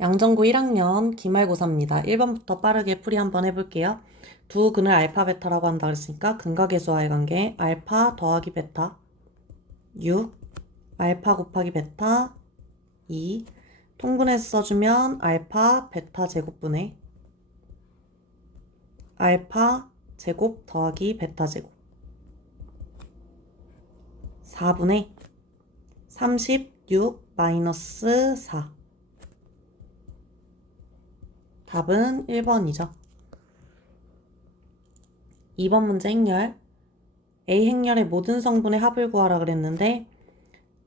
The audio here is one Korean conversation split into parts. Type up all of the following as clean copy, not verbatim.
양정고 1학년 기말고사입니다. 1번부터 빠르게 풀이 한번 해볼게요. 두 근을 알파 베타라고 한다 그랬으니까 근과 계수와의 관계 알파 더하기 베타 6 알파 곱하기 베타 2 통분해서 써주면 알파 베타 제곱분의 알파 제곱 더하기 베타 제곱 4분의 36 마이너스 4 답은 1번이죠. 2번 문제 행렬. A 행렬의 모든 성분의 합을 구하라 그랬는데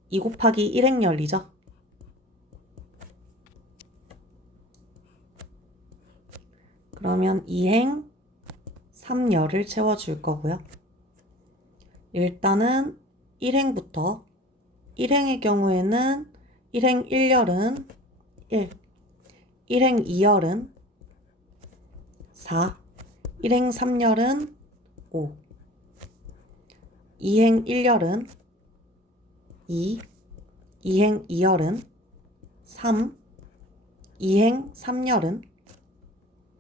2 곱하기 1 행렬이죠. 그러면 2행 3열을 채워줄 거고요. 일단은 1행부터 1행의 경우에는 1행 1열은 1, 1행 2열은 4, 1행 3열은 5, 2행 1열은 2, 2행 2열은 3, 2행 3열은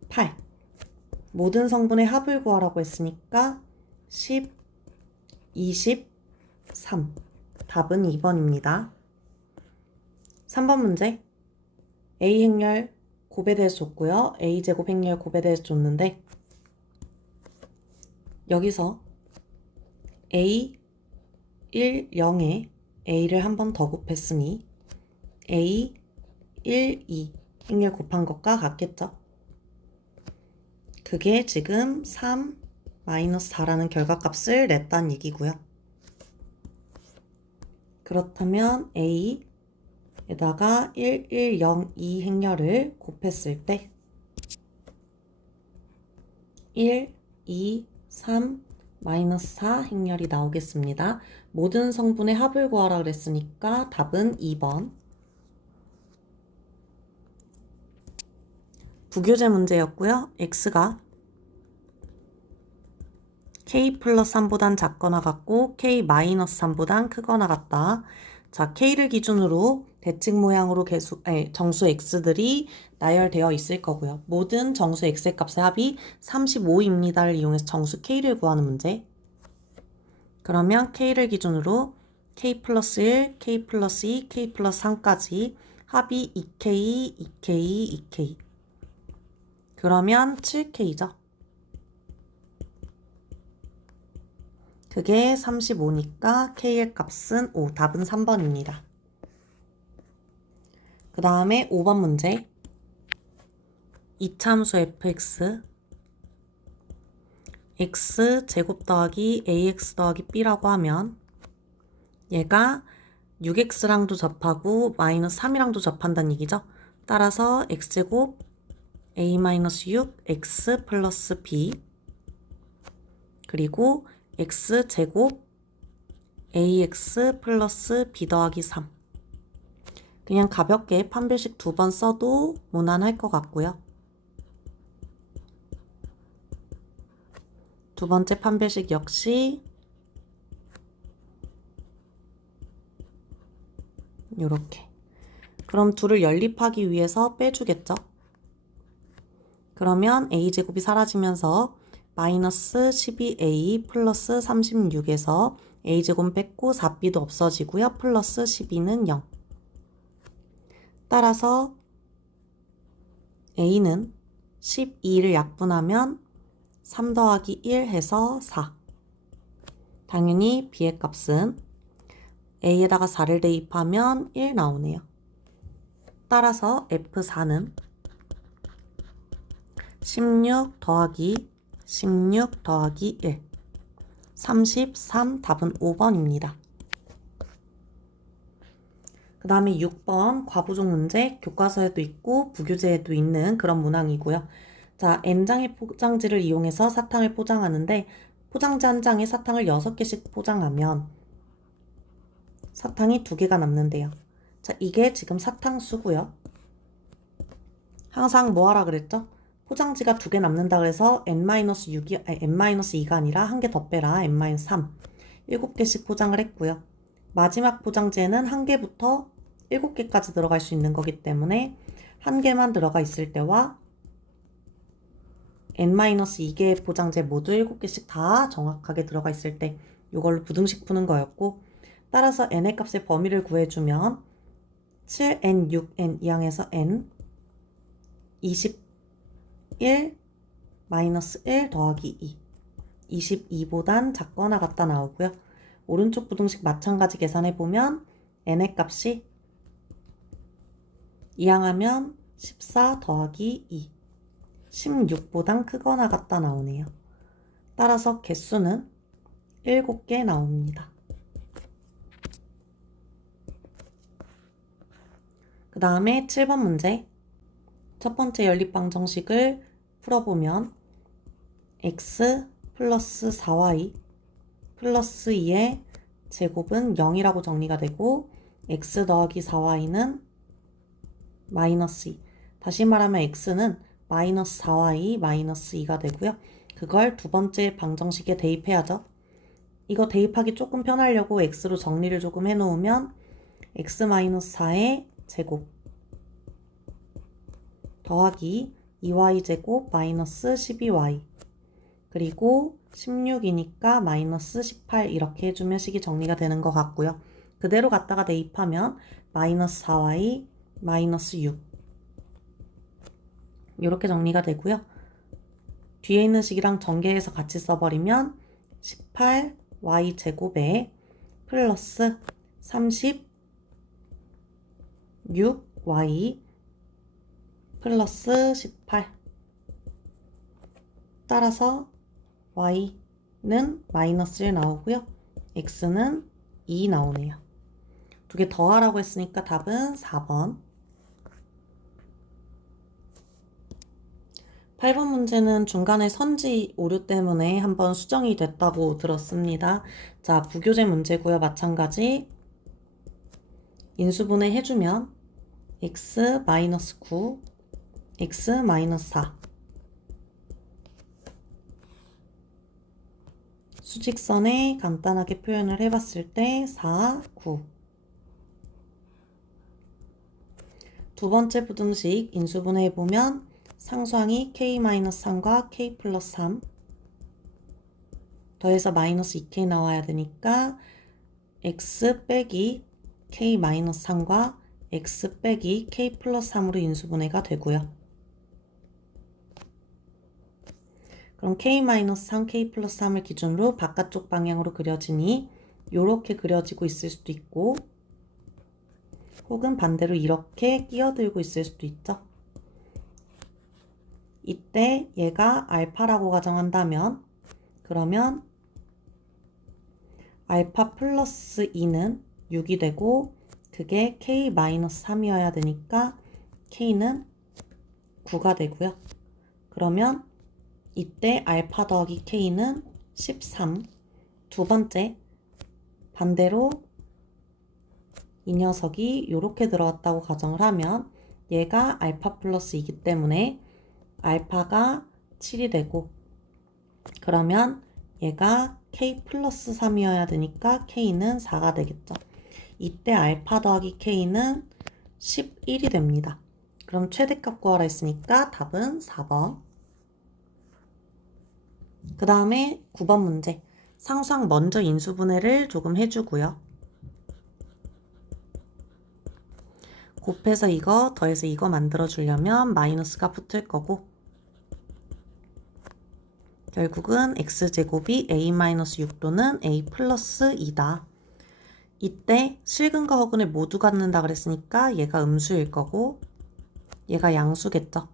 8. 모든 성분의 합을 구하라고 했으니까 10, 23. 답은 2번입니다. 3번 문제. A 행렬 곱에 대해서 줬고요. A제곱 행렬 곱에 대해서 줬는데 여기서 A 1, 0에 A를 한 번 더 곱했으니 A 1, 2 행렬 곱한 것과 같겠죠. 그게 지금 3, 마이너스 4라는 결과값을 냈다는 얘기고요. 그렇다면 A에다가 1, 1, 0, 2 행렬을 곱했을 때 1, 2, 3, 마이너스 4 행렬이 나오겠습니다. 모든 성분의 합을 구하라 그랬으니까 답은 2번. 부교재 문제였고요. x가 k 플러스 3보단 작거나 같고 k 마이너스 3보단 크거나 같다. 자, k를 기준으로 대칭 모양으로 정수 x들이 나열되어 있을 거고요. 모든 정수 x의 값의 합이 35입니다를 이용해서 정수 k를 구하는 문제. 그러면 k를 기준으로 k 플러스 1, k 플러스 2, k 플러스 3까지 합이 2k, 2k, 2k. 그러면 7k죠. 그게 35니까 k의 값은 5. 답은 3번입니다. 그 다음에 5번 문제. 이차함수 fx x 제곱 더하기 ax 더하기 b라고 하면 얘가 6x랑도 접하고 마이너스 3이랑도 접한다는 얘기죠. 따라서 x제곱 a-6 x 플러스 b 그리고 x제곱 ax 플러스 b 더하기 3 그냥 가볍게 판별식 2번 써도 무난할 것 같고요. 두 번째 판별식 역시 이렇게. 그럼 둘을 연립하기 위해서 빼주겠죠. 그러면 a제곱이 사라지면서 마이너스 12a 플러스 36에서 a제곱 뺐고 4b도 없어지고요. 플러스 12는 0. 따라서 a는 12를 약분하면 3 더하기 1 해서 4. 당연히 b의 값은 a에다가 4를 대입하면 1 나오네요. 따라서 F4는 16 더하기 16 더하기 1 33 답은 5번입니다. 그 다음에 6번 과부족 문제 교과서에도 있고 부교재에도 있는 그런 문항이고요. 자, N장의 포장지를 이용해서 사탕을 포장하는데 포장지 한 장에 사탕을 6개씩 포장하면 사탕이 2개가 남는데요. 자, 이게 지금 사탕수고요. 항상 뭐 하라 그랬죠? 포장지가 2개 남는다 그래서 n-2가 아니라 1개 더 빼라. n-3. 7개씩 포장을 했고요. 마지막 포장지에는 1개부터 7개까지 들어갈 수 있는 거기 때문에 한 개만 들어가 있을 때와 n-2개의 포장재 모두 7개씩 다 정확하게 들어가 있을 때 이걸로 부등식 푸는 거였고, 따라서 n의 값의 범위를 구해주면 7n, 6n 이항에서 n 21 마이너스 1 더하기 2 22보단 작거나 같다 나오고요. 오른쪽 부등식 마찬가지 계산해보면 n의 값이 이항하면 14 더하기 2 16보단 크거나 같다 나오네요. 따라서 개수는 7개 나옵니다. 그 다음에 7번 문제. 첫 번째 연립방정식을 풀어보면 x 플러스 4y 플러스 2의 제곱은 0이라고 정리가 되고 x 더하기 4y는 마이너스 2. 다시 말하면 x는 마이너스 4y 마이너스 2가 되고요. 그걸 두 번째 방정식에 대입해야죠. 이거 대입하기 조금 편하려고 x로 정리를 조금 해놓으면 x 마이너스 4의 제곱 더하기 2y 제곱 마이너스 12y 그리고 16이니까 마이너스 18 이렇게 해주면 식이 정리가 되는 것 같고요. 그대로 갖다가 대입하면 마이너스 4y 마이너스 6 이렇게 정리가 되고요. 뒤에 있는 식이랑 전개해서 같이 써버리면 18y 제곱에 플러스 36y 플러스 18 따라서 y는 마이너스 1 나오고요. x는 2 나오네요. 두 개 더하라고 했으니까 답은 4번. 8번 문제는 중간에 선지 오류 때문에 한번 수정이 됐다고 들었습니다. 자, 부교재 문제고요. 마찬가지 인수분해 해주면 x-9, x-4 수직선에 간단하게 표현을 해봤을 때 4, 9 두 번째 부등식 인수분해 해보면 상수항이 k-3과 k 플러스 3 더해서 마이너스 2k 나와야 되니까 x 빼기 k-3과 x 빼기 k 플러스 3으로 인수분해가 되고요. 그럼 k-3, k 플러스 3을 기준으로 바깥쪽 방향으로 그려지니 이렇게 그려지고 있을 수도 있고 혹은 반대로 이렇게 끼어들고 있을 수도 있죠. 이때 얘가 알파라고 가정한다면 그러면 알파 플러스 2는 6이 되고 그게 k-3이어야 되니까 k는 9가 되고요. 그러면 이때 알파 더하기 k는 13. 두 번째 반대로 이 녀석이 이렇게 들어왔다고 가정을 하면 얘가 알파 플러스 2이기 때문에 알파가 7이 되고 그러면 얘가 k 플러스 3이어야 되니까 k는 4가 되겠죠. 이때 알파 더하기 k는 11이 됩니다. 그럼 최대값 구하라 했으니까 답은 4번. 그 다음에 9번 문제. 상수항 먼저 인수분해를 조금 해주고요. 곱해서 이거 더해서 이거 만들어주려면 마이너스가 붙을 거고 결국은 x제곱이 a-6 또는 a 플러스 2다. 이때 실근과 허근을 모두 갖는다 그랬으니까 얘가 음수일 거고 얘가 양수겠죠.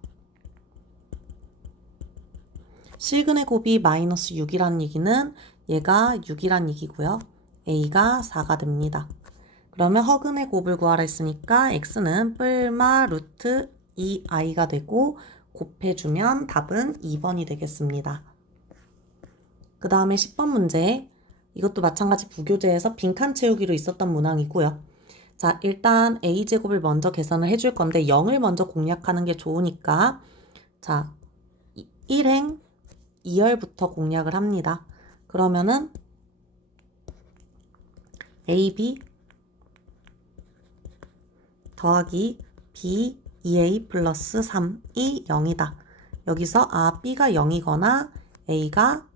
실근의 곱이 마이너스 6이란 얘기는 얘가 6이란 얘기고요. a가 4가 됩니다. 그러면 허근의 곱을 구하라 했으니까 x는 뿔마 루트 2i가 되고 곱해주면 답은 2번이 되겠습니다. 그 다음에 10번 문제. 이것도 마찬가지 부교재에서 빈칸 채우기로 있었던 문항이고요. 자, 일단 a제곱을 먼저 계산을 해줄 건데 0을 먼저 공략하는 게 좋으니까 자, 1행 2열부터 공략을 합니다. 그러면은 ab 더하기 b 2a 플러스 3이 0이다. 여기서 b가 0이거나 a가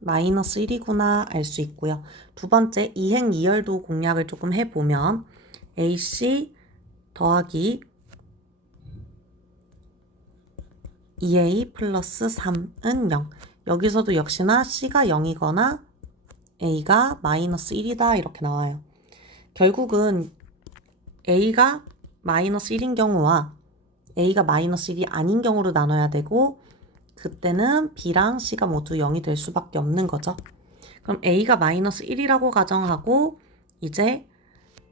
마이너스 1이구나 알 수 있고요. 두 번째, 이행 이열도 공략을 조금 해보면 ac 더하기 2a 플러스 3은 0. 여기서도 역시나 c가 0이거나 a가 마이너스 1이다 이렇게 나와요. 결국은 a가 마이너스 1인 경우와 a가 마이너스 1이 아닌 경우로 나눠야 되고 그때는 b랑 c가 모두 0이 될 수밖에 없는 거죠. 그럼 a가 마이너스 1이라고 가정하고 이제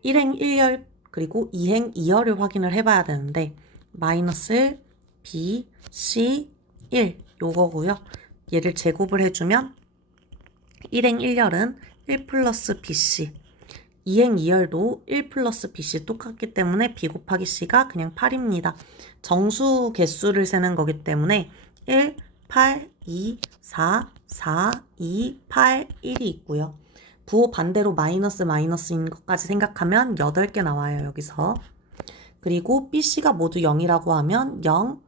1행 1열 그리고 2행 2열을 확인을 해봐야 되는데 마이너스 b, c, 1 요거고요. 얘를 제곱을 해주면 1행 1열은 1 플러스 bc 2행 2열도 1 플러스 bc 똑같기 때문에 b 곱하기 c가 그냥 8입니다. 정수 개수를 세는 거기 때문에 1, 8, 2, 4, 4, 2, 8, 1이 있고요. 부호 반대로 마이너스인 것까지 생각하면 8개 나와요. 여기서. 그리고 BC가 모두 0이라고 하면 0,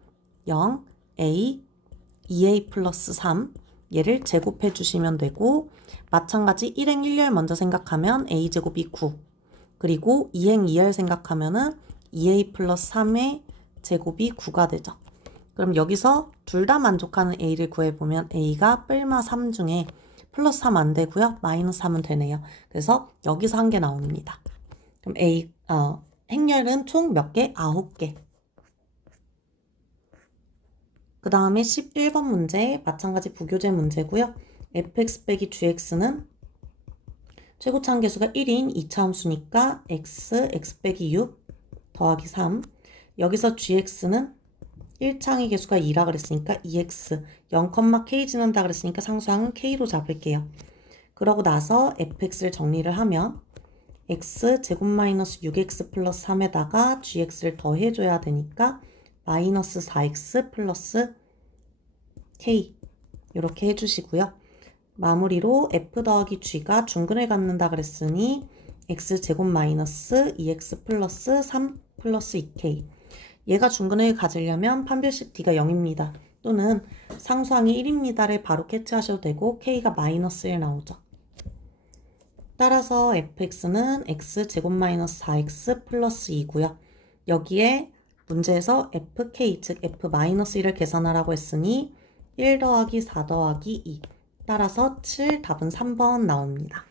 0, A, 2A 플러스 3 얘를 제곱해 주시면 되고 마찬가지 1행 1열 먼저 생각하면 A제곱이 9 그리고 2행 2열 생각하면은 2A 플러스 3의 제곱이 9가 되죠. 그럼 여기서 둘 다 만족하는 A를 구해보면 A가 뿔마 3 중에 플러스 3 안 되고요. 마이너스 3은 되네요. 그래서 여기서 한 개 나옵니다. 그럼 행렬은 총 몇 개? 9개. 그 다음에 11번 문제 마찬가지 부교재 문제고요. fx 빼기 gx는 최고차 함계수가 1인 2차 함수니까 x 빼기 6 더하기 3 여기서 gx는 1차항의 계수가 2라 그랬으니까 2x 0,k 지난다 그랬으니까 상수항은 k로 잡을게요. 그러고 나서 fx를 정리를 하면 x 제곱 마이너스 6x 플러스 3에다가 gx를 더해줘야 되니까 마이너스 4x 플러스 k 이렇게 해주시고요. 마무리로 f 더하기 g가 중근을 갖는다 그랬으니 x 제곱 마이너스 2x 플러스 3 플러스 2k 얘가 중근을 가지려면 판별식 d가 0입니다. 또는 상수항이 1입니다를 바로 캐치하셔도 되고 k가 마이너스 1 나오죠. 따라서 fx는 x 제곱 마이너스 4x 플러스 2고요. 여기에 문제에서 fk 즉 f 마이너스 1을 계산하라고 했으니 1 더하기 4 더하기 2 따라서 7 답은 3번 나옵니다.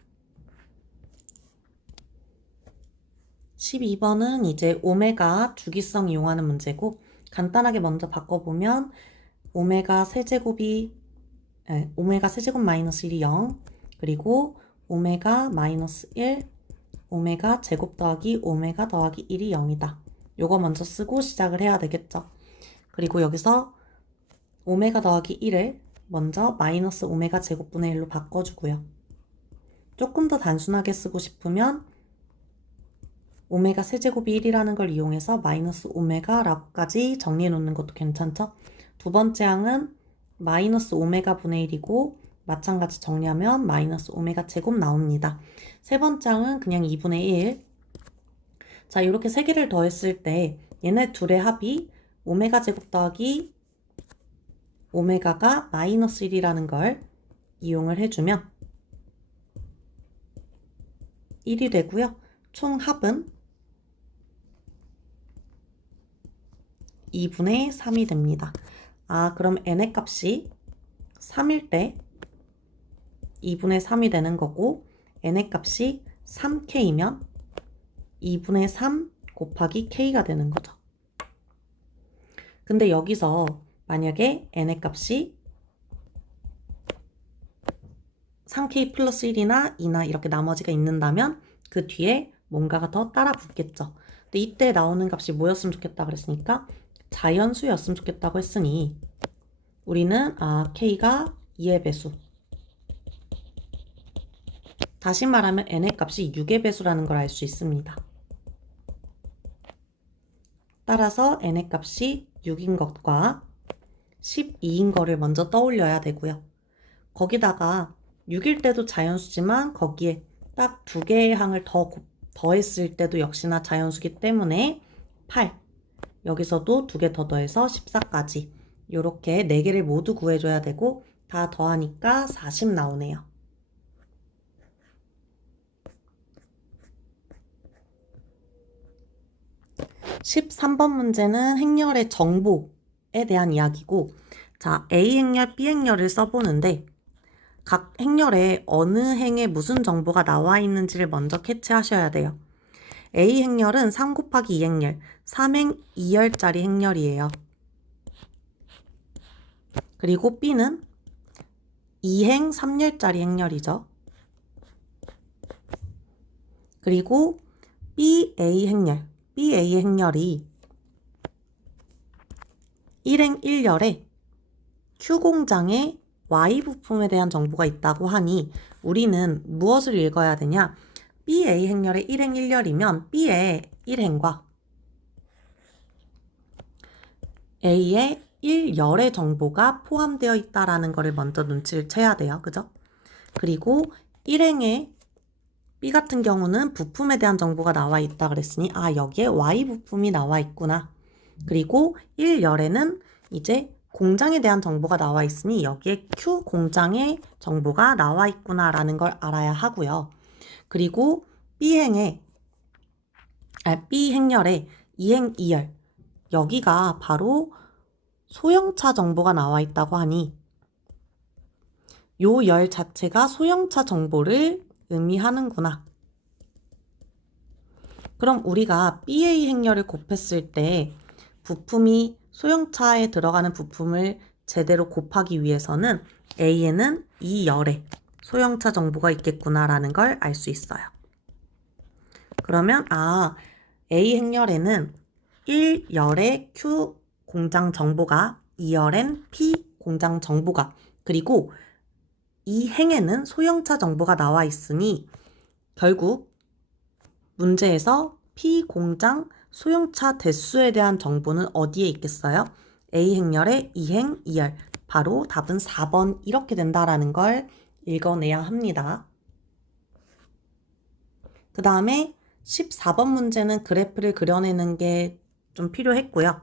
12번은 이제 오메가 주기성 이용하는 문제고 간단하게 먼저 바꿔보면 오메가 세제곱 마이너스 1이 0 그리고 오메가 마이너스 1 오메가 제곱 더하기 오메가 더하기 1이 0이다. 요거 먼저 쓰고 시작을 해야 되겠죠. 그리고 여기서 오메가 더하기 1을 먼저 마이너스 오메가 제곱분의 1로 바꿔주고요. 조금 더 단순하게 쓰고 싶으면 오메가 세제곱이 1이라는 걸 이용해서 마이너스 오메가라고까지 정리해 놓는 것도 괜찮죠? 두 번째 항은 마이너스 오메가 분의 1이고 마찬가지 정리하면 마이너스 오메가 제곱 나옵니다. 세 번째 항은 그냥 2분의 1. 자, 이렇게 세 개를 더했을 때 얘네 둘의 합이 오메가 제곱 더하기 오메가가 마이너스 1이라는 걸 이용을 해주면 1이 되고요. 총 합은 2분의 3이 됩니다. 그럼 n의 값이 3일 때 2분의 3이 되는 거고 n의 값이 3k면 2분의 3 곱하기 k가 되는 거죠. 근데 여기서 만약에 n의 값이 3k 플러스 1이나 2나 이렇게 나머지가 있는다면 그 뒤에 뭔가가 더 따라 붙겠죠. 근데 이때 나오는 값이 뭐였으면 좋겠다 그랬으니까 자연수였으면 좋겠다고 했으니 우리는 k가 2의 배수 다시 말하면 n의 값이 6의 배수라는 걸 알 수 있습니다. 따라서 n의 값이 6인 것과 12인 거를 먼저 떠올려야 되고요. 거기다가 6일 때도 자연수지만 거기에 딱 2개의 항을 더했을 때도 역시나 자연수기 때문에 8 여기서도 2개 더 더해서 14까지. 이렇게 4개를 모두 구해줘야 되고 다 더하니까 40 나오네요. 13번 문제는 행렬의 정보에 대한 이야기고, 자, A 행렬, B 행렬을 써보는데 각 행렬에 어느 행에 무슨 정보가 나와 있는지를 먼저 캐치하셔야 돼요. A 행렬은 3 곱하기 2 행렬, 3행 2열짜리 행렬이에요. 그리고 B는 2행 3열짜리 행렬이죠. 그리고 BA 행렬, BA 행렬이 1행 1열에 Q공장의 Y 부품에 대한 정보가 있다고 하니 우리는 무엇을 읽어야 되냐? BA 행렬의 1행 1열이면 B의 1행과 A의 1열의 정보가 포함되어 있다라는 것을 먼저 눈치를 채야 돼요. 그죠? 그리고 1행의 B 같은 경우는 부품에 대한 정보가 나와 있다 그랬으니 여기에 Y 부품이 나와 있구나. 그리고 1열에는 이제 공장에 대한 정보가 나와 있으니 여기에 Q 공장의 정보가 나와 있구나 라는 걸 알아야 하고요. 그리고 B 행렬의 2행 2열 여기가 바로 소형차 정보가 나와 있다고 하니 요 열 자체가 소형차 정보를 의미하는구나. 그럼 우리가 BA 행렬을 곱했을 때 부품이 소형차에 들어가는 부품을 제대로 곱하기 위해서는 A에는 이 열에 소형차 정보가 있겠구나라는 걸 알 수 있어요. 그러면 A 행렬에는 1열에 Q 공장 정보가, 2열엔 P 공장 정보가, 그리고 이 행에는 소형차 정보가 나와 있으니 결국 문제에서 P 공장 소형차 대수에 대한 정보는 어디에 있겠어요? A 행렬의 2행 2열. 바로 답은 4번 이렇게 된다라는 걸 읽어내야 합니다. 그 다음에 14번 문제는 그래프를 그려내는 게 좀 필요했고요.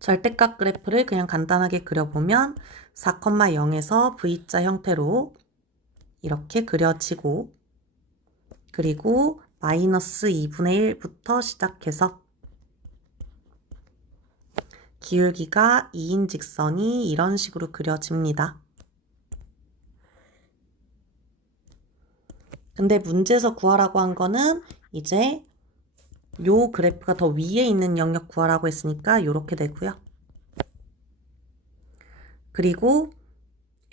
절대값 그래프를 그냥 간단하게 그려보면 4,0에서 V자 형태로 이렇게 그려지고, 그리고 마이너스 2분의 1부터 시작해서 기울기가 2인 직선이 이런 식으로 그려집니다. 근데 문제에서 구하라고 한 거는 이제 요 그래프가 더 위에 있는 영역 구하라고 했으니까 이렇게 되고요. 그리고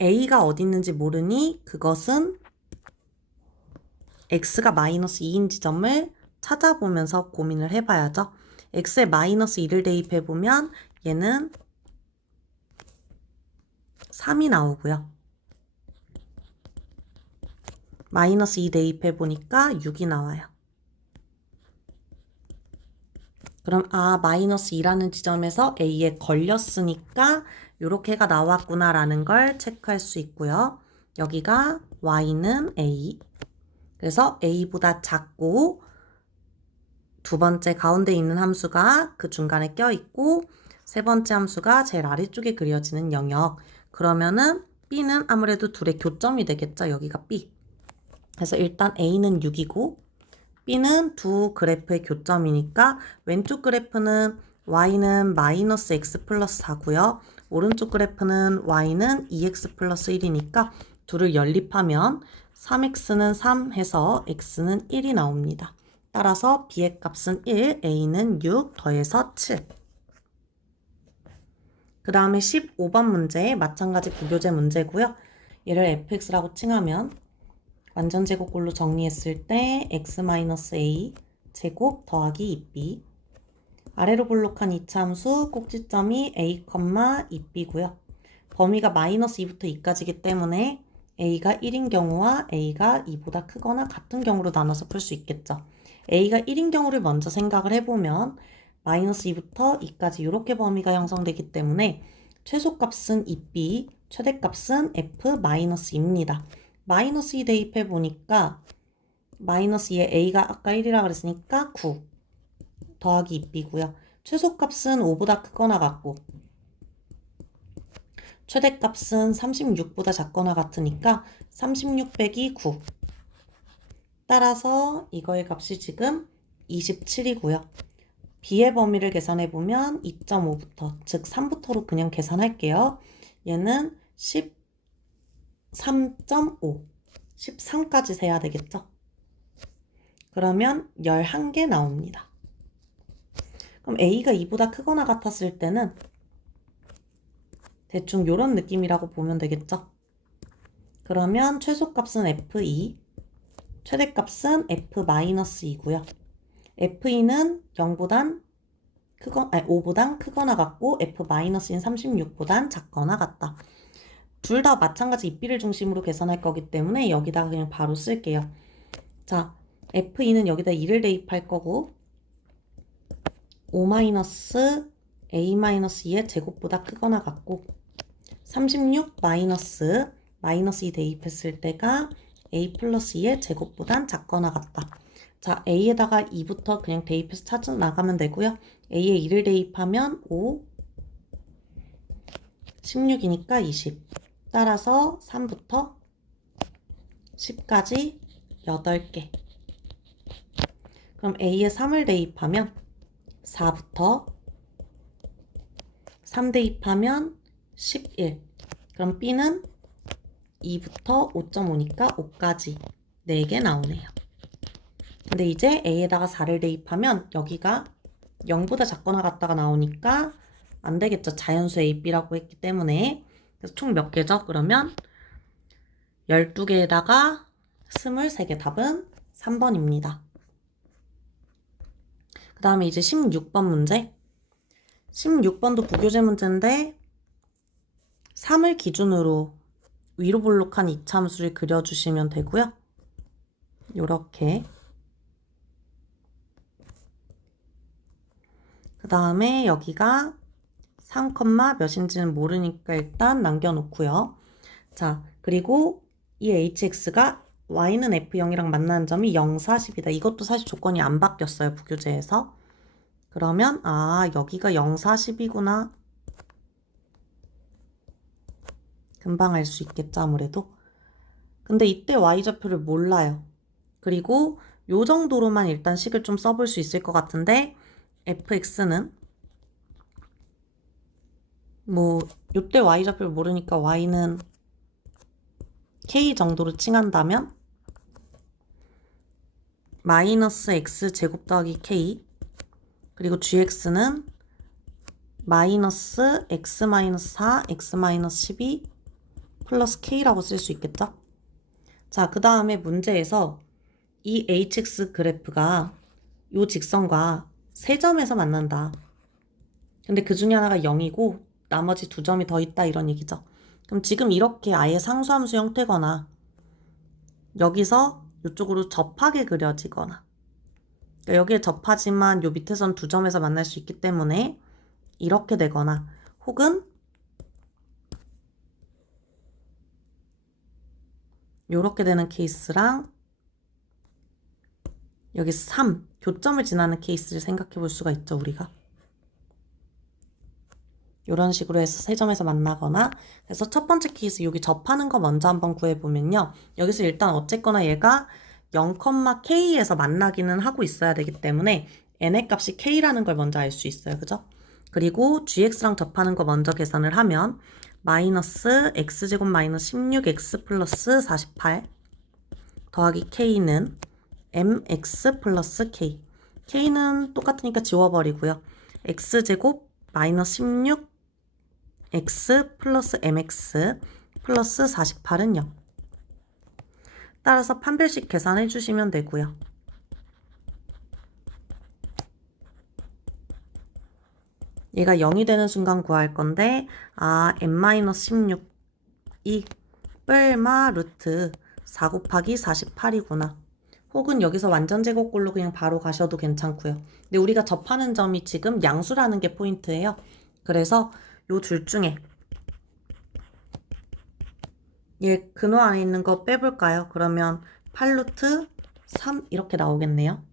A가 어디 있는지 모르니 그것은 X가 마이너스 2인 지점을 찾아보면서 고민을 해봐야죠. X에 마이너스 2를 대입해보면 얘는 3이 나오고요. 마이너스 2 대입해보니까 6이 나와요. 그럼 마이너스 2라는 지점에서 A에 걸렸으니까 이렇게가 나왔구나 라는 걸 체크할 수 있고요. 여기가 Y는 A. 그래서 A보다 작고 두 번째 가운데 있는 함수가 그 중간에 껴있고 세 번째 함수가 제일 아래쪽에 그려지는 영역. 그러면은 B는 아무래도 둘의 교점이 되겠죠. 여기가 B. 그래서 일단 A는 6이고 B는 두 그래프의 교점이니까 왼쪽 그래프는 Y는 마이너스 X 플러스 4고요. 오른쪽 그래프는 Y는 2X 플러스 1이니까 둘을 연립하면 3X는 3 해서 X는 1이 나옵니다. 따라서 B의 값은 1, A는 6 더해서 7. 그 다음에 15번 문제 마찬가지 부교재 문제고요. 얘를 fx라고 칭하면 완전 제곱꼴로 정리했을 때 x-a 제곱 더하기 2b. 아래로 볼록한 이차 함수 꼭지점이 a, 2b고요. 범위가 마이너스 2부터 2까지이기 때문에 a가 1인 경우와 a가 2보다 크거나 같은 경우로 나눠서 풀 수 있겠죠. a가 1인 경우를 먼저 생각을 해보면 마이너스 2부터 2까지 이렇게 범위가 형성되기 때문에 최소값은 2b, 최대값은 f-2입니다. 마이너스 2 대입해보니까 마이너스 2에 a가 아까 1이라 그랬으니까 9. 더하기 2b고요. 최소값은 5보다 크거나 같고 최대값은 36보다 작거나 같으니까 36 빼기 9. 따라서 이거의 값이 지금 27이고요. b의 범위를 계산해보면 2.5부터, 즉 3부터로 그냥 계산할게요. 얘는 13.5, 13까지 세야 되겠죠? 그러면 11개 나옵니다. 그럼 a가 2보다 크거나 같았을 때는 대충 이런 느낌이라고 보면 되겠죠? 그러면 최소값은 f2, 최대값은 f-2고요. f2는 0보단 5보단 크거나 같고 f-인 36보단 작거나 같다. 둘 다 마찬가지 입비를 중심으로 계산할 거기 때문에 여기다가 그냥 바로 쓸게요. 자, f2는 여기다 2를 대입할 거고 5-a-2의 제곱보다 크거나 같고 36 -2 대입했을 때가 a 플러스 2의 제곱보단 작거나 같다. 자, a에다가 2부터 그냥 대입해서 찾아 나가면 되고요. a에 2를 대입하면 5, 16이니까 20. 따라서 3부터 10까지 8개. 그럼 a에 3을 대입하면 4부터 3 대입하면 11. 그럼 b는 2부터 5.5니까 5까지 4개 나오네요. 근데 이제 a에다가 4를 대입하면 여기가 0보다 작거나 같다가 나오니까 안 되겠죠. 자연수 a, b라고 했기 때문에. 그래서 총 몇 개죠? 그러면 12개에다가 23개. 답은 3번입니다. 그 다음에 이제 16번 문제. 16번도 부교재 문제인데 3을 기준으로 위로 볼록한 이차함수를 그려주시면 되고요. 요렇게. 그 다음에 여기가 3, 몇인지는 모르니까 일단 남겨놓고요. 자, 그리고 이 hx가 y는 f0이랑 만나는 점이 0, 40이다. 이것도 사실 조건이 안 바뀌었어요, 부교재에서. 그러면 여기가 0, 40이구나. 금방 알 수 있겠죠, 아무래도. 근데 이때 y좌표를 몰라요. 그리고 요 정도로만 일단 식을 좀 써볼 수 있을 것 같은데 fx는 요때 y좌표를 모르니까 y는 k 정도로 칭한다면 마이너스 x 제곱 더하기 k 그리고 gx는 마이너스 x 마이너스 4, x 마이너스 12 플러스 k라고 쓸 수 있겠죠? 자, 그 다음에 문제에서 이 hx 그래프가 요 직선과 3점에서 만난다. 근데 그 중에 하나가 0이고 나머지 2점이 더 있다 이런 얘기죠. 그럼 지금 이렇게 아예 상수함수 형태거나 여기서 이쪽으로 접하게 그려지거나 그러니까 여기에 접하지만 요 밑에선 2점에서 만날 수 있기 때문에 이렇게 되거나 혹은 요렇게 되는 케이스랑 여기 3, 교점을 지나는 케이스를 생각해 볼 수가 있죠, 우리가. 이런 식으로 해서 3점에서 만나거나 그래서 첫 번째 케이스 여기 접하는 거 먼저 한번 구해보면요. 여기서 일단 어쨌거나 얘가 0,k에서 만나기는 하고 있어야 되기 때문에 n의 값이 k라는 걸 먼저 알 수 있어요. 그죠? 그리고 gx랑 접하는 거 먼저 계산을 하면 마이너스 x제곱 마이너스 16x 플러스 48 더하기 k는 mx 플러스 k k는 똑같으니까 지워버리고요. x제곱 마이너스 16 x 플러스 mx 플러스 48은 0. 따라서 판별식 계산해 주시면 되고요. 얘가 0이 되는 순간 구할 건데 n-16 이 뿔마 루트 4 곱하기 48이구나. 혹은 여기서 완전 제곱꼴로 그냥 바로 가셔도 괜찮고요. 근데 우리가 접하는 점이 지금 양수라는 게 포인트예요. 그래서 요 둘 중에 얘 근호 안에 있는 거 빼볼까요? 그러면 8루트 3 이렇게 나오겠네요.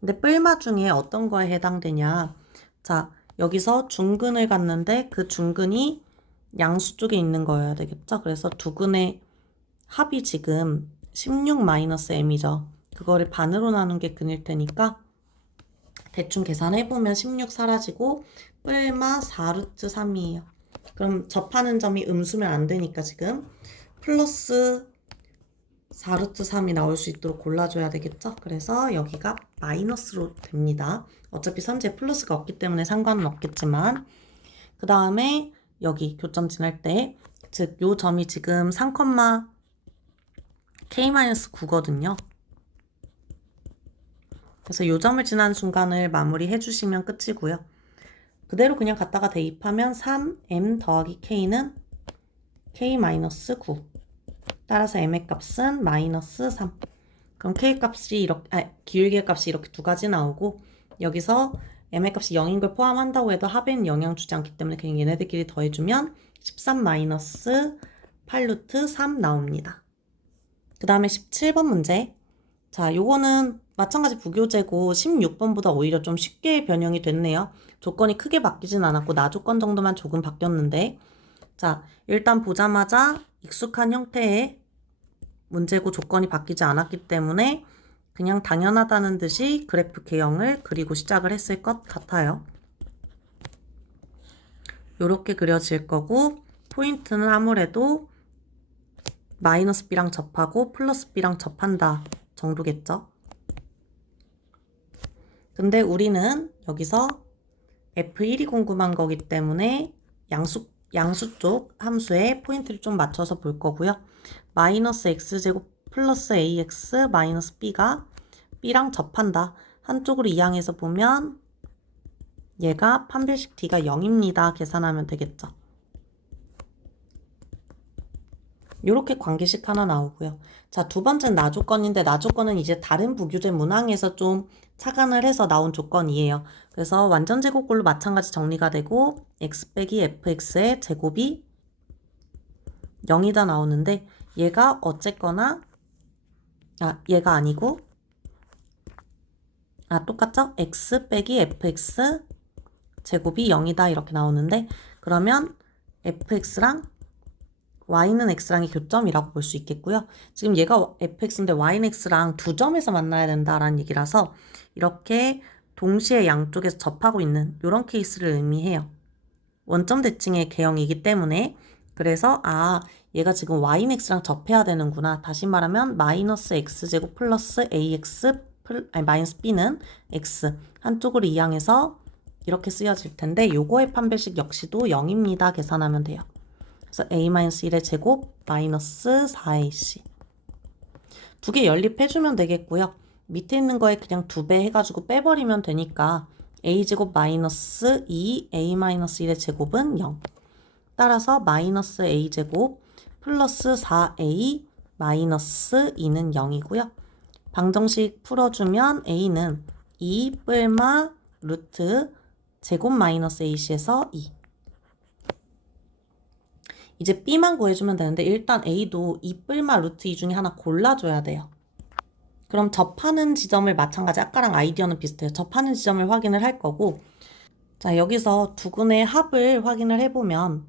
근데 뿔마 중에 어떤 거에 해당되냐? 자, 여기서 중근을 갖는데 그 중근이 양수 쪽에 있는 거여야 되겠죠? 그래서 두 근의 합이 지금 16-m이죠. 그거를 반으로 나눈 게 근일 테니까 대충 계산해보면 16 사라지고 뿔마 4루트 3이에요. 그럼 접하는 점이 음수면 안 되니까 지금 플러스 4루트 3이 나올 수 있도록 골라줘야 되겠죠? 그래서 여기가 마이너스로 됩니다. 어차피 선지에 플러스가 없기 때문에 상관은 없겠지만 그 다음에 여기 교점 지날 때 즉 요 점이 지금 3, k-9거든요. 그래서 요 점을 지난 순간을 마무리해 주시면 끝이고요. 그대로 그냥 갖다가 대입하면 3m 더하기 k는 k-9. 따라서 m의 값은 마이너스 3. 그럼 k 값이 이렇게, 기울기의 값이 이렇게 두 가지 나오고 여기서 m의 값이 0인 걸 포함한다고 해도 합에는 영향 주지 않기 때문에 그냥 얘네들끼리 더해주면 13 마이너스 8루트 3 나옵니다. 그 다음에 17번 문제. 자, 요거는 마찬가지 부교재고 16번보다 오히려 좀 쉽게 변형이 됐네요. 조건이 크게 바뀌진 않았고 나 조건 정도만 조금 바뀌었는데 자, 일단 보자마자 익숙한 형태의 문제고 조건이 바뀌지 않았기 때문에 그냥 당연하다는 듯이 그래프 개형을 그리고 시작을 했을 것 같아요. 요렇게 그려질 거고 포인트는 아무래도 마이너스 b랑 접하고 플러스 b랑 접한다 정도겠죠. 근데 우리는 여기서 F1이 궁금한 거기 때문에 양수 쪽 함수에 포인트를 좀 맞춰서 볼 거고요. 마이너스 x제곱 플러스 ax 마이너스 b가 b랑 접한다. 한쪽으로 이항해서 보면 얘가 판별식 d가 0입니다. 계산하면 되겠죠. 이렇게 관계식 하나 나오고요. 자, 두 번째는 나 조건인데 나 조건은 이제 다른 부교재 문항에서 좀 착안을 해서 나온 조건이에요. 그래서 완전 제곱꼴로 마찬가지 정리가 되고 x 빼기 fx의 제곱이 0이다 나오는데 얘가 어쨌거나 얘가 아니고 똑같죠? x 빼기 fx 제곱이 0이다 이렇게 나오는데 그러면 fx랑 y는 x랑의 교점이라고 볼 수 있겠고요. 지금 얘가 fx인데 y는 x랑 두 점에서 만나야 된다라는 얘기라서 이렇게 동시에 양쪽에서 접하고 있는 이런 케이스를 의미해요. 원점 대칭의 개형이기 때문에 그래서 얘가 지금 y는 x랑 접해야 되는구나. 다시 말하면 마이너스 x제곱 플러스 ax 마이너스 b는 x 한쪽으로 이항해서 이렇게 쓰여질 텐데 요거의 판별식 역시도 0입니다. 계산하면 돼요. 그래서 a-1의 제곱 마이너스 4ac 두 개 연립해주면 되겠고요. 밑에 있는 거에 그냥 2배 해가지고 빼버리면 되니까 a제곱 마이너스 2 a-1의 제곱은 0 따라서 마이너스 a제곱 플러스 4a 마이너스 2는 0이고요. 방정식 풀어주면 a는 2 뿔마 루트 제곱 마이너스 ac에서 2 이제 b만 구해주면 되는데 일단 a도 2 뿔마 루트 2 중에 하나 골라줘야 돼요. 그럼 접하는 지점을 마찬가지 아까랑 아이디어는 비슷해요. 접하는 지점을 확인을 할 거고 자 여기서 두 근의 합을 확인을 해보면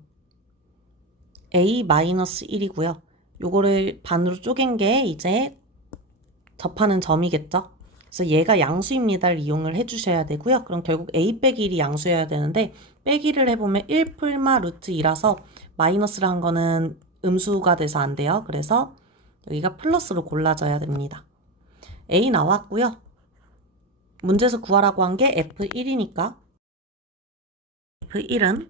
a-1이고요. 요거를 반으로 쪼갠 게 이제 접하는 점이겠죠. 그래서 얘가 양수입니다를 이용을 해주셔야 되고요. 그럼 결국 a 빼기 1이 양수여야 되는데 빼기를 해보면 1 풀마 루트 2라서 마이너스를 한 거는 음수가 돼서 안 돼요. 그래서 여기가 플러스로 골라져야 됩니다. a 나왔고요. 문제에서 구하라고 한 게 f1이니까 f1은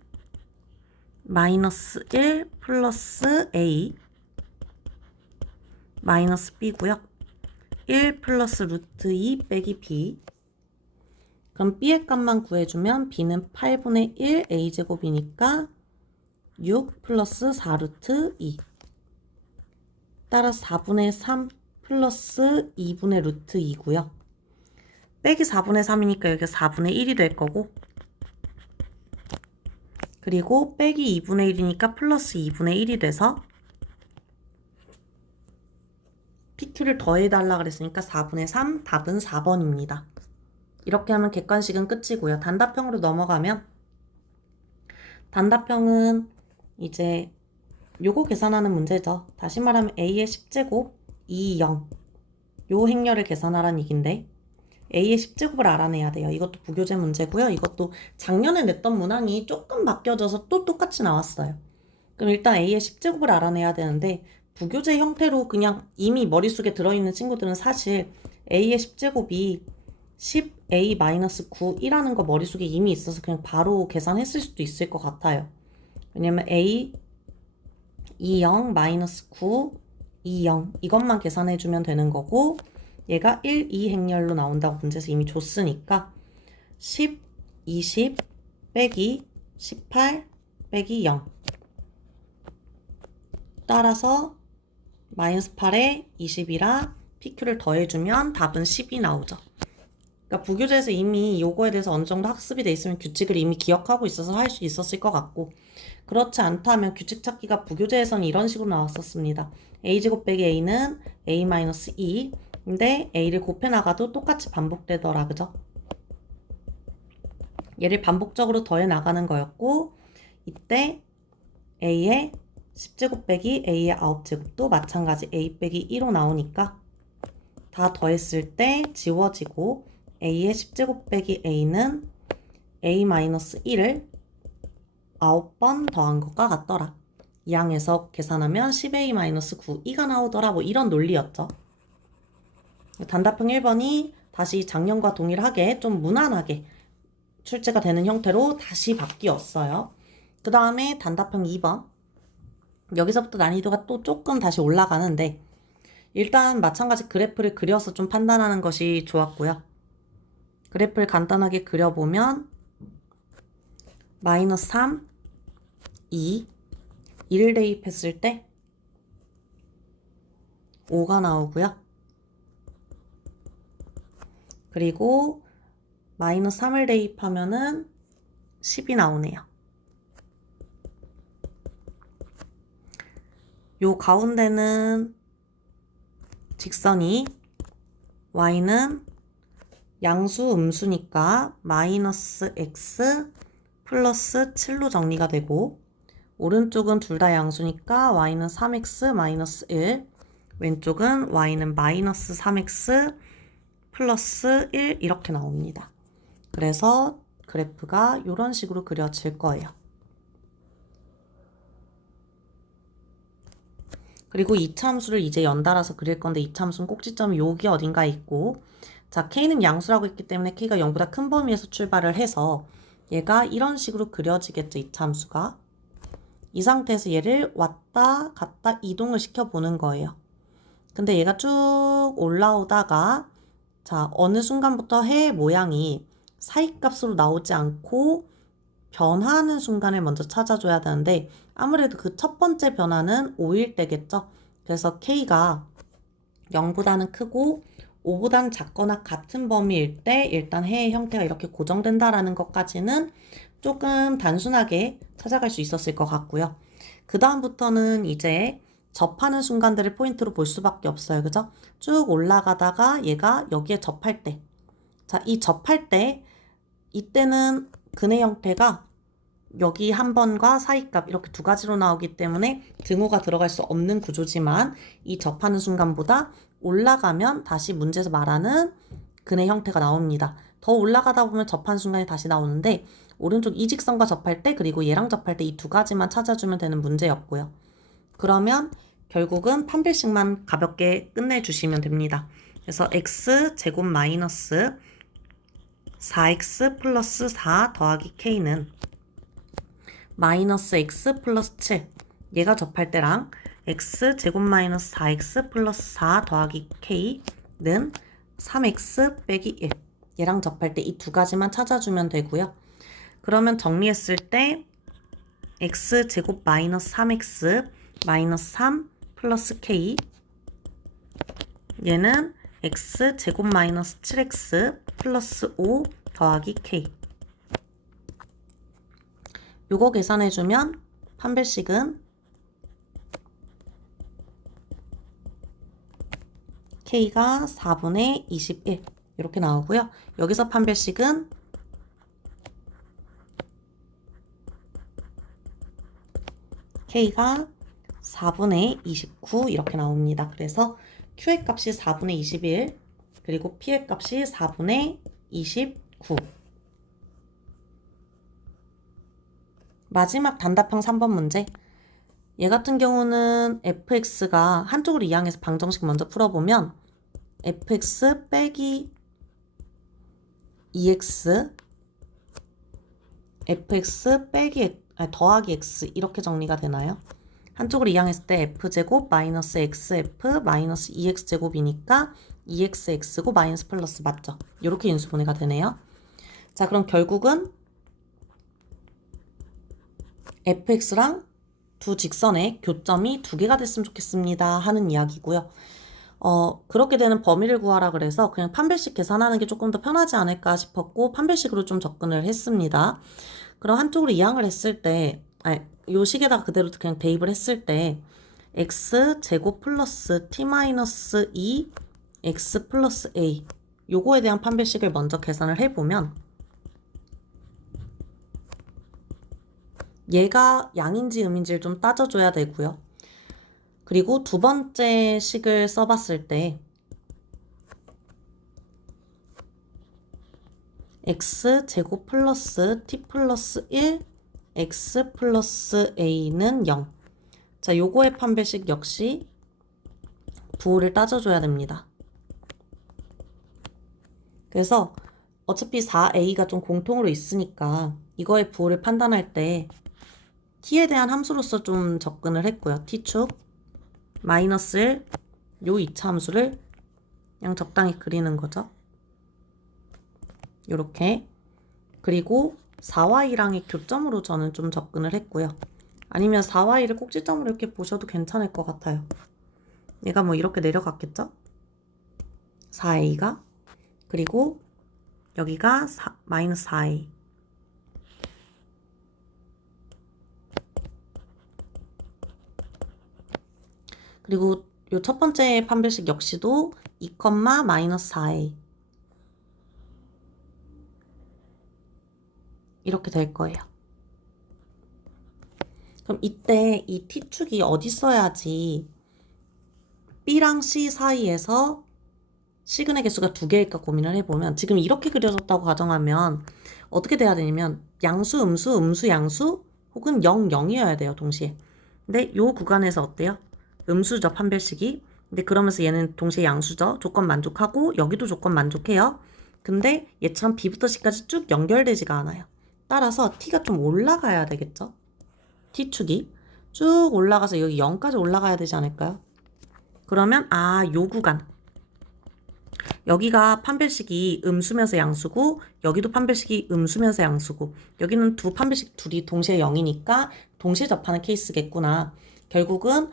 마이너스 1 플러스 a 마이너스 b고요. 1 플러스 루트 2 빼기 b 그럼 b의 값만 구해주면 b는 8분의 1 a제곱이니까 6 플러스 4 루트 2 따라서 4분의 3 플러스 2분의 루트 2고요. 빼기 4분의 3이니까 여기가 4분의 1이 될 거고 그리고 빼기 2분의 1이니까 플러스 2분의 1이 돼서 PQ를 더해달라 그랬으니까 4분의 3 답은 4번입니다. 이렇게 하면 객관식은 끝이고요. 단답형으로 넘어가면 단답형은 이제 요거 계산하는 문제죠. 다시 말하면 a의 10제곱 2, 0 요 행렬을 계산하라는 얘긴데 a의 10제곱을 알아내야 돼요. 이것도 부교재 문제고요. 이것도 작년에 냈던 문항이 조금 바뀌어져서 또 똑같이 나왔어요. 그럼 일단 a의 10제곱을 알아내야 되는데 부교재 형태로 그냥 이미 머릿속에 들어있는 친구들은 사실 a의 10제곱이 10a-9이라는 거 머릿속에 이미 있어서 그냥 바로 계산했을 수도 있을 것 같아요. 왜냐면 a 20 -9 20 이것만 계산해주면 되는 거고 얘가 1, 2 행렬로 나온다고 문제에서 이미 줬으니까 10, 20 빼기 18 빼기 0 따라서 -8에 20이라 PQ를 더해주면 답은 10이 나오죠. 그러니까 부교재에서 이미 요거에 대해서 어느 정도 학습이 돼 있으면 규칙을 이미 기억하고 있어서 할 수 있었을 것 같고 그렇지 않다면 규칙 찾기가 부교재에서는 이런 식으로 나왔었습니다. a제곱 빼기 a는 a-2 근데 a를 곱해 나가도 똑같이 반복되더라 그죠? 얘를 반복적으로 더해 나가는 거였고 이때 a의 10제곱 빼기 a의 9제곱도 마찬가지 a 빼기 2로 나오니까 다 더했을 때 지워지고 a의 10제곱 빼기 a는 a-1을 9번 더한 것과 같더라. 이 항에서 계산하면 10a-9 2가 나오더라. 뭐 이런 논리였죠. 단답형 1번이 다시 작년과 동일하게 좀 무난하게 출제가 되는 형태로 다시 바뀌었어요. 그 다음에 단답형 2번. 여기서부터 난이도가 또 조금 다시 올라가는데 일단 마찬가지 그래프를 그려서 좀 판단하는 것이 좋았고요. 그래프를 간단하게 그려보면 -3, 2, 1을 대입했을 때 5가 나오고요. 그리고 -3을 대입하면은 10이 나오네요. 요 가운데는 직선이 y는 양수 음수니까 -x 플러스 7로 정리가 되고 오른쪽은 둘 다 양수니까 y는 3x 1 왼쪽은 y는 -3x 플러스 1 이렇게 나옵니다. 그래서 그래프가 이런 식으로 그려질 거예요. 그리고 이차함수를 이제 연달아서 그릴 건데 이차함수는 꼭지점이 여기 어딘가에 있고 자 k는 양수라고 했기 때문에 k가 0보다 큰 범위에서 출발을 해서 얘가 이런 식으로 그려지겠죠. 이차함수가. 이 상태에서 얘를 왔다 갔다 이동을 시켜보는 거예요. 근데 얘가 쭉 올라오다가 자 어느 순간부터 해 모양이 사이값으로 나오지 않고 변화하는 순간을 먼저 찾아줘야 되는데 아무래도 그 첫 번째 변화는 5일 때겠죠. 그래서 k가 0보다는 크고 5보다는 작거나 같은 범위일 때 일단 해의 형태가 이렇게 고정된다라는 것까지는 조금 단순하게 찾아갈 수 있었을 것 같고요. 그 다음부터는 이제 접하는 순간들을 포인트로 볼 수밖에 없어요. 그죠? 쭉 올라가다가 얘가 여기에 접할 때 자, 이 접할 때 이때는 근의 형태가 여기 한 번과 사이값 이렇게 두 가지로 나오기 때문에 등호가 들어갈 수 없는 구조지만 이 접하는 순간보다 올라가면 다시 문제에서 말하는 근의 형태가 나옵니다. 더 올라가다 보면 접한 순간이 다시 나오는데 오른쪽 이 직선과 접할 때 그리고 얘랑 접할 때 이 두 가지만 찾아주면 되는 문제였고요. 그러면 결국은 판별식만 가볍게 끝내주시면 됩니다. 그래서 x제곱 마이너스 4x 플러스 4 더하기 k는 마이너스 x 플러스 7 얘가 접할 때랑 x제곱 마이너스 4x 플러스 4 더하기 k는 3x 빼기 1 얘랑 접할 때 이 두 가지만 찾아주면 되고요. 그러면 정리했을 때 x제곱 마이너스 3x 마이너스 3 플러스 k 얘는 x제곱 마이너스 7x 플러스 5 더하기 k 요거 계산해주면 판별식은 k가 4분의 21 이렇게 나오고요. 여기서 판별식은 K가 4분의 29 이렇게 나옵니다. 그래서 Q의 값이 4분의 21 그리고 P의 값이 4분의 29. 마지막 단답형 3번 문제. 얘 같은 경우는 fx가 한쪽으로 이항해서 방정식 먼저 풀어보면 fx 빼기 2x fx 빼기 더하기 x 이렇게 정리가 되나요? 한쪽으로 이항했을 때 f제곱 마이너스 xf 마이너스 2x제곱이니까 2xx고 마이너스 플러스 맞죠? 이렇게 인수분해가 되네요. 자, 그럼 결국은 fx랑 두 직선의 교점이 두 개가 됐으면 좋겠습니다 하는 이야기고요. 그렇게 되는 범위를 구하라 그래서 그냥 판별식 계산하는 게 조금 더 편하지 않을까 싶었고 판별식으로 좀 접근을 했습니다. 그럼 한쪽으로 이항을 했을 때 요 식에다가 그대로 그냥 대입을 했을 때 x제곱 플러스 t-2 x 플러스 a 요거에 대한 판별식을 먼저 계산을 해보면 얘가 양인지 음인지를 좀 따져줘야 되고요. 그리고 두 번째 식을 써봤을 때 x제곱 플러스 t 플러스 1 x 플러스 a는 0. 자, 요거의 판별식 역시 부호를 따져줘야 됩니다. 그래서 어차피 4a가 좀 공통으로 있으니까 이거의 부호를 판단할 때 t에 대한 함수로서 좀 접근을 했고요. t축 마이너스 1, 요 2차 함수를 그냥 적당히 그리는 거죠. 요렇게. 그리고 4y랑의 교점으로 저는 좀 접근을 했고요. 아니면 4y를 꼭지점으로 이렇게 보셔도 괜찮을 것 같아요. 얘가 뭐 이렇게 내려갔겠죠? 4a가. 그리고 여기가 마이너스 4a. 그리고 요 첫 번째 판별식 역시도 2, 마이너스 4a 이렇게 될 거예요. 그럼 이때 이 t축이 어디 써야지 b랑 c 사이에서 시그널 개수가 두 개일까 고민을 해보면 지금 이렇게 그려졌다고 가정하면 어떻게 돼야 되냐면 양수, 음수, 음수, 양수 혹은 0, 0이어야 돼요. 동시에. 근데 요 구간에서 어때요? 음수죠. 판별식이. 근데 그러면서 얘는 동시에 양수죠. 조건 만족하고 여기도 조건 만족해요. 근데 얘처럼 B부터 C까지 쭉 연결되지가 않아요. 따라서 T가 좀 올라가야 되겠죠? T축이 쭉 올라가서 여기 0까지 올라가야 되지 않을까요? 그러면 요 구간 여기가 판별식이 음수면서 양수고 여기도 판별식이 음수면서 양수고 여기는 두 판별식 둘이 동시에 0이니까 동시에 접하는 케이스겠구나. 결국은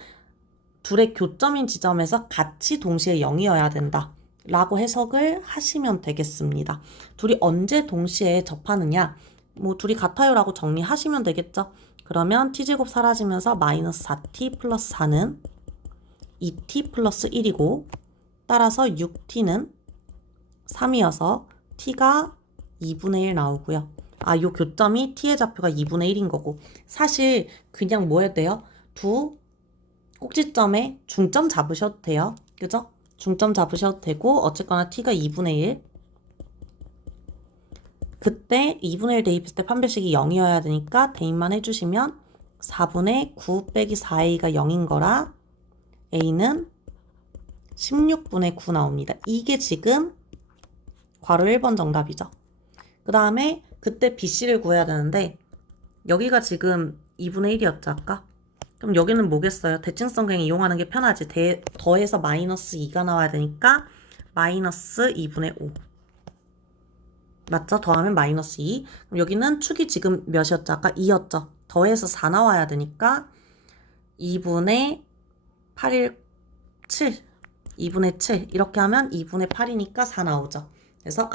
둘의 교점인 지점에서 같이 동시에 0이어야 된다 라고 해석을 하시면 되겠습니다. 둘이 언제 동시에 접하느냐, 뭐 둘이 같아요 라고 정리하시면 되겠죠. 그러면 t제곱 사라지면서 마이너스 4t 플러스 4는 2t 플러스 1이고 따라서 6t는 3이어서 t가 2분의 1 나오고요. 요 교점이 t의 좌표가 2분의 1인 거고 사실 그냥 뭐 해야 돼요? 두 꼭지점에 중점 잡으셔도 돼요. 그죠? 중점 잡으셔도 되고 어쨌거나 t가 2분의 1 그때 2분의 1 대입했을 때 판별식이 0이어야 되니까 대입만 해주시면 4분의 9 빼기 4a가 0인 거라 a는 16분의 9 나옵니다. 이게 지금 괄호 1번 정답이죠. 그 다음에 그때 bc를 구해야 되는데 여기가 지금 2분의 1이었죠 아까? 그럼 여기는 뭐겠어요? 대칭성 그냥 이용하는 게 편하지. 더해서 마이너스 2가 나와야 되니까 마이너스 2분의 5 맞죠? 더하면 마이너스 2. 그럼 여기는 축이 지금 몇이었죠? 아까 2였죠? 더해서 4 나와야 되니까 2분의 8일 7 2분의 7 이렇게 하면 2분의 8이니까 4 나오죠. 그래서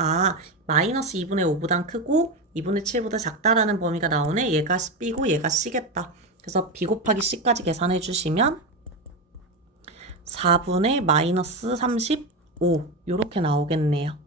마이너스 2분의 5보단 크고 2분의 7보다 작다라는 범위가 나오네. 얘가 B고 얘가 C겠다. 그래서 B 곱하기 C까지 계산해 주시면 4분의 마이너스 35 이렇게 나오겠네요.